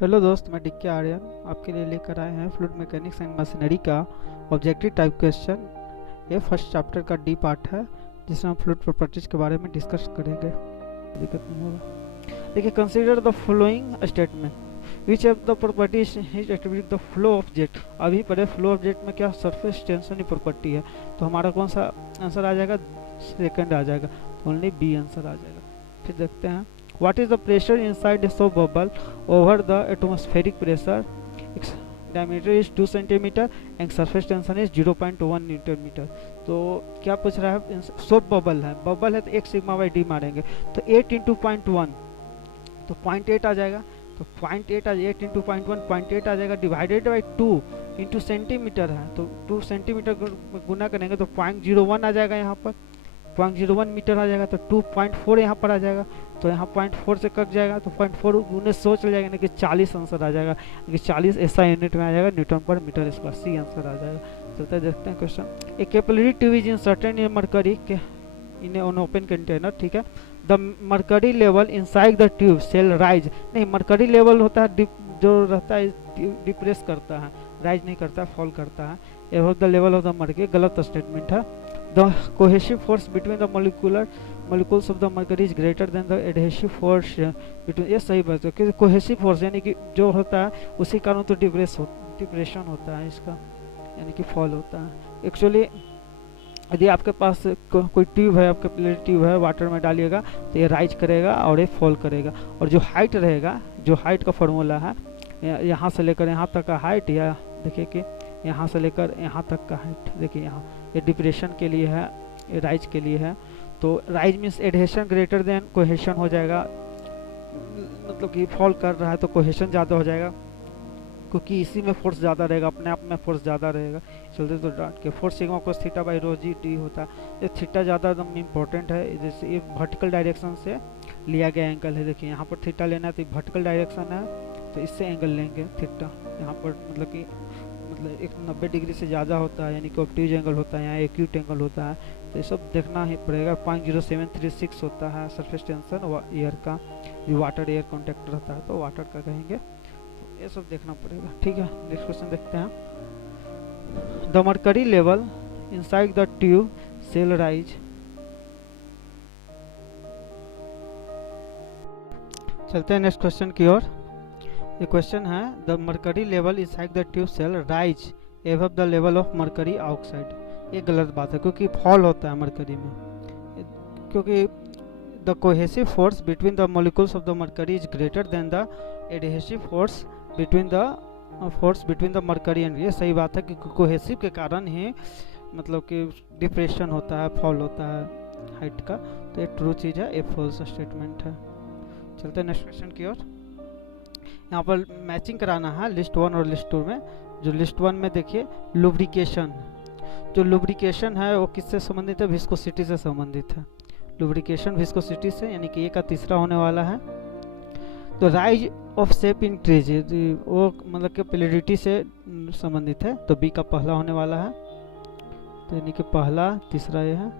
Hello दोस्त, मैं dicky Aryan आपके लिए लेकर आए हैं फ्लूइड मैकेनिक्स एंड मशीनरी का ऑब्जेक्टिव टाइप क्वेश्चन। ये फर्स्ट चैप्टर का डी पार्ट है जिसमें हम फ्लूइड प्रॉपर्टीज के बारे में डिस्कस करेंगे। दिक्कत नहीं होगा। देखिए, consider the following statement which of the properties is attribute the flow object. अभी पढ़े फ्लो ऑब्जेक्ट में क्या सरफेस टेंशन की प्रॉपर्टी है, तो हमारा कौन सा आंसर आ जाएगा? सेकंड आ जाएगा, तो ओनली बी आंसर आ जाएगा। फिर देखते हैं, what is the pressure inside a soap bubble over the atmospheric pressure? its diameter is 2 centimeter and surface tension is 0.1 newton metre. तो क्या पूछ रहा है? सोप बबल है तो 1 सिग्मा बाई डी मारेंगे तो 8 इंटू 0.1 तो 0.8 आ जाएगा। तो 0.8 आ 8 इंटू 0.1 0.8 आ जाएगा, डिवाइडेड बाई 2 इंटू सेंटीमीटर है तो 2 सेंटीमीटर गुना करेंगे तो 0.01 आ जाएगा। यहाँ पर 0.01 मीटर आ जाएगा तो 2.4 यहाँ पर आ जाएगा, तो यहाँ 0.4 से कट जाएगा तो 0.4 गुने 100 चल जाएगा, यानी कि 40 आंसर आ जाएगा, यानी कि 40 ऐसा यूनिट में आ जाएगा, न्यूटन पर मीटर स्क्वायर। सी आंसर आ जाएगा। चलते देखते हैं question. A capillary tube is inserted in mercury in an open container. ठीक है, the mercury level inside the tube shall rise. नहीं, मरकरी लेवल होता है जो रहता है डिप्रेस करता है, राइज नहीं करता, फॉल करता है। Above the level of the mercury, गलत स्टेटमेंट है। The cohesive force between the molecules of the mercury is greater than the adhesive force between। ये सही बात है, क्योंकि कोहेसिव फोर्स यानी कि जो होता है उसी कारण तो डिप्रेशन होता है इसका, यानी कि फॉल होता है। एक्चुअली यदि आपके पास कोई ट्यूब है, आपका प्लेट ट्यूब है, वाटर में डालिएगा तो ये राइज करेगा और ये फॉल करेगा। और जो हाइट रहेगा, जो हाइट का फॉर्मूला है, यहाँ से लेकर यहाँ तक का हाइट, या देखिए कि यहाँ से लेकर यहाँ तक का हाइट, देखिए यहाँ ये डिप्रेशन के लिए है, ये राइज के लिए है। तो rise means adhesion greater than cohesion हो जाएगा, मतलब कि फॉल कर रहा है तो कोहेशन ज़्यादा हो जाएगा, क्योंकि इसी में फोर्स ज़्यादा रहेगा, अपने आप में फोर्स ज़्यादा रहेगा। चलते तो डाट के 4 sigma cos theta by rho g d होता है। ये थीटा ज़्यादा एकदम इम्पोर्टेंट है, जैसे ये वर्टिकल डायरेक्शन से लिया गया एंगल है। देखिए यहाँ पर थीटा लेना है तो वर्टिकल डायरेक्शन है तो इससे एंगल लेंगे थीटा। यहाँ पर मतलब कि एक 90 डिग्री से ज़्यादा होता है, यानी कि ऑब्ट्यूज एंगल होता है, यहाँ एक्यूट एंगल होता है, तो ये सब देखना ही पड़ेगा। 0.0736 होता है सरफेस टेंशन एयर का, वाटर एयर कॉन्टैक्ट रहता है तो वाटर का कहेंगे, तो ये सब देखना पड़ेगा। ठीक है, नेक्स्ट क्वेश्चन देखते हैं। The mercury level inside the tube shall rise. चलते हैं नेक्स्ट क्वेश्चन की ओर। ये क्वेश्चन है, the mercury level inside the tube shall rise above the level of mercury outside. ये गलत बात है, क्योंकि फॉल होता है मरकरी में, क्योंकि the cohesive force between the molecules of the mercury is greater than the adhesive force between the mercury and. ये सही बात है कि कोहेसिव के कारण ही मतलब कि डिप्रेशन होता है, फॉल होता है हाइट का, तो ये ट्रू चीज़ है, ये फॉल्स स्टेटमेंट है। चलते हैं नेक्स्ट क्वेश्चन की ओर। यहाँ पर मैचिंग कराना है लिस्ट 1 और लिस्ट 2 में। जो लिस्ट 1 में देखिए लुब्रिकेशन, जो लुब्रिकेशन है वो किससे संबंधित है? विस्कोसिटी से संबंधित है। लुब्रिकेशन विस्कोसिटी से, यानी कि ये का तीसरा होने वाला है। तो rise of shape in trees, वो मतलब कि प्लेरिटी से संबंधित है, तो बी का पहला होने वाला है, तो यानी कि पहला, तीसरा ये है।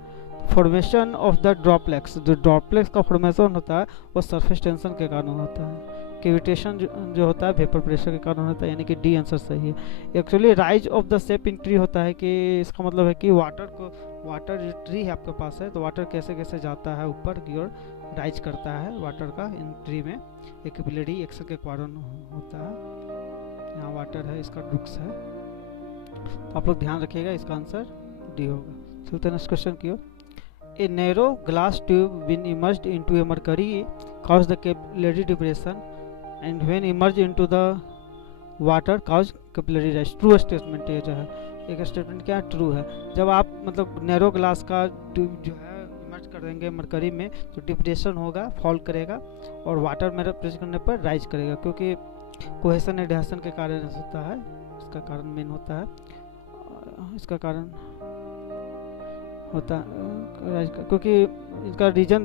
फॉर्मेशन ऑफ द ड्रॉपलेट्स, जो ड्रॉपलेट्स का फॉर्मेशन होता है वो सरफेस टेंशन के कारण होता है। कैविटेशन जो होता है वेपर प्रेशर के कारण होता है, यानी कि डी आंसर सही है। Actually rise of the shape in tree होता है कि इसका मतलब है कि वाटर जो ट्री है आपके पास है, तो वाटर कैसे कैसे जाता है ऊपर की ओर, राइज करता है वाटर का इन ट्री में, एक कैपिलरी एक्शन के कारण होता है। यहाँ वाटर है, इसका रुक्स है, तो आप लोग ध्यान रखिएगा, इसका आंसर डी होगा। चलते हैं नेक्स्ट क्वेश्चन की ओर। A narrow glass tube when immersed into a mercury cause the capillary depression and when immersed into the water cause capillary rise। True statement ये जो है, एक स्टेटमेंट क्या ट्रू है। जब आप मतलब नैरो ग्लास का ट्यूब जो है इमर्ज कर देंगे मरकरी में तो डिप्रेशन होगा, फॉल करेगा, और वाटर में प्रेस करने पर राइज करेगा, क्योंकि कोहेशन एडहेशन के कारण होता है, इसका कारण मेन होता है, इसका कारण होता है, क्योंकि इसका रीजन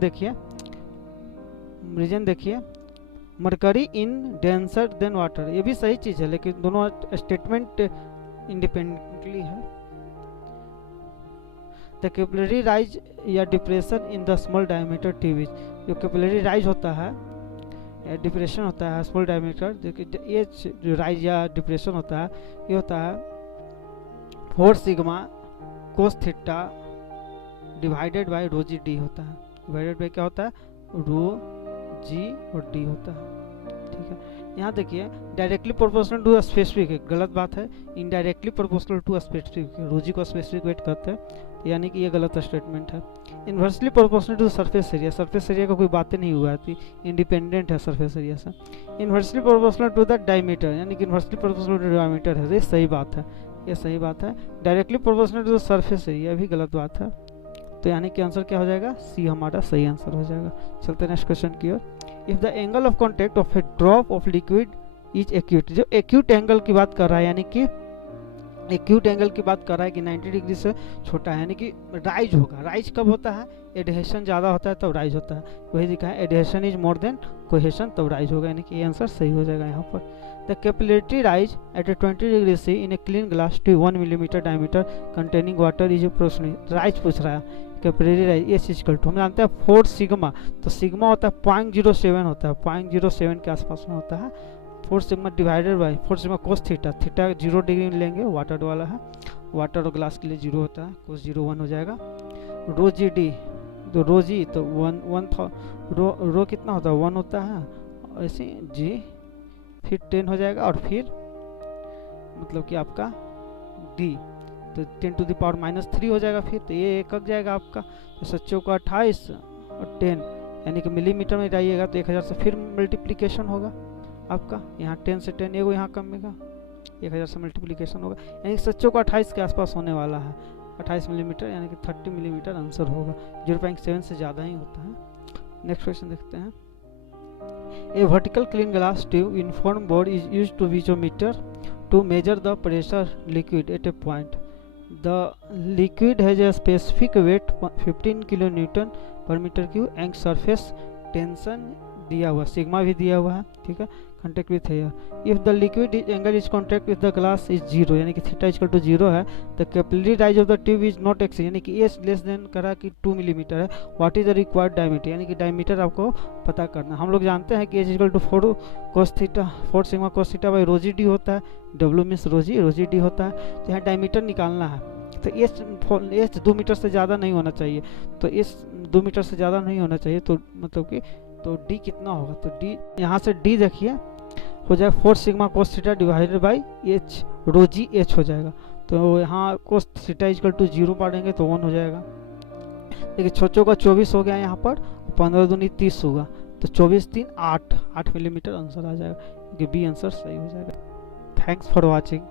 देखिए mercury in denser then water. ये भी सही चीज़ है, लेकिन दोनों स्टेटमेंट इंडिपेंडेंटली है। द कैपिलरी राइज या depression in the small diameter tube, जो कैपिलरी राइज होता है डिप्रेशन होता है स्मॉल डायमीटर, जो कि एच जो राइज या डिप्रेशन होता है ये होता है 4 sigma cos theta divided by rho g d होता है। डिवाइडेड बाय क्या होता है, रो जी और डी होता है। ठीक है, यहाँ देखिए डायरेक्टली प्रोपोर्शनल टू स्पेसिफिक है, गलत बात है। इनडायरेक्टली प्रोपोर्शनल टू स्पेसिफिक, रो जी को स्पेसिफिक वेट करते हैं, तो यानी कि ये गलत स्टेटमेंट है। Inversely proportional to surface area, surface area का कोई बातें नहीं हुआ थी, इंडिपेंडेंट है सरफेस एरिया से। Inversely proportional to the diameter, यानी कि इन्वर्सली प्रोपोर्शनल टू डायमीटर है, ये सही बात है, ये सही बात है। Directly proportional to the surface area भी गलत बात है, तो यानी कि आंसर क्या हो जाएगा, सी हमारा सही आंसर हो जाएगा। चलते नेक्स्ट क्वेश्चन की ओर। If the angle of contact of a drop of liquid is acute, जो एक्यूट एंगल की बात कर रहा है, यानी कि एक्यूट एंगल की बात कर रहा है कि 90 डिग्री से छोटा है, यानी कि राइज होगा। राइज कब होता है, एडहेशन ज़्यादा होता है तब राइज होता है, वही दिखा है adhesion is more than cohesion तब राइज होगा, यानी कि ये आंसर सही हो जाएगा यहाँ पर। The capillary rise at a 20 degree C in a clean glass to 1 millimetre diameter containing water is approximately, rise पूछ रहा है कैपिलरी राइज ये चीज कल टू हम जानते हैं 4 सिग्मा, तो सिग्मा होता है 0.07 होता है, 0.07 के आसपास में होता है। 4 sigma divided by 4 sigma cos theta, theta 0 degree में लेंगे, वाटर वाला है, वाटर और ग्लास के लिए 0 होता है, कोस 0 1 हो जाएगा। रो जी डी, तो रो जी तो 1 था, रो कितना होता है 1 होता है, ऐसे जी फिर 10 हो जाएगा, और फिर मतलब कि आपका डी तो 10 टू द पावर -3 हो जाएगा, फिर तो ये कट जाएगा आपका, तो 7 को 28 और 10 यानी कि मिलीमीटर में जाइएगा तो 1000 से फिर मल्टीप्लिकेशन होगा आपका, यहाँ 10 से 10 एगो यहाँ कमेगा, 1000 से मल्टीप्लिकेशन होगा, यानी कि 7 को 28 के आसपास होने वाला है, 28 मिलीमीटर यानी कि 30 मिलीमीटर आंसर होगा, 0.7 से ज़्यादा ही होता है। नेक्स्ट क्वेश्चन देखते हैं। A vertical clean glass tube uniform bore is used to viscometer to measure the pressure liquid at a point. The liquid has a specific weight 15 kilonewton per meter cube and surface tension दिया हुआ, sigma भी दिया हुआ है, ठीक है। contact with air, if the liquid angle is contact with the glass is 0 यानी कि थीटा इक्वल टू 0 है, the capillary rise of the tube is not exceed यानी कि s लेस देन करा कि 2 मिलीमीटर है, what is the required diameter यानी कि डायमीटर आपको पता करना। हम लोग जानते हैं कि h equal to 4 cos theta 4 sigma cos theta by rho g d होता है, w means rho g d होता है, तो यहाँ डायमीटर निकालना है, तो एच 2 मीटर से ज़्यादा नहीं होना चाहिए, तो एस 2 मीटर से ज़्यादा नहीं होना चाहिए, तो मतलब कि तो डी कितना होगा, तो डी यहाँ से डी देखिए हो जाएगा 4 sigma cos theta divided by h, rho g h हो जाएगा, तो यहाँ कोस थीटा इक्वल टू 0 पढ़ेंगे तो 1 हो जाएगा। देखिए छोटों का 24 हो गया यहाँ पर, 15 दूनी 30 होगा, तो 24 3 8 मिलीमीटर आंसर आ जाएगा, क्योंकि बी आंसर सही हो जाएगा। Thanks for watching.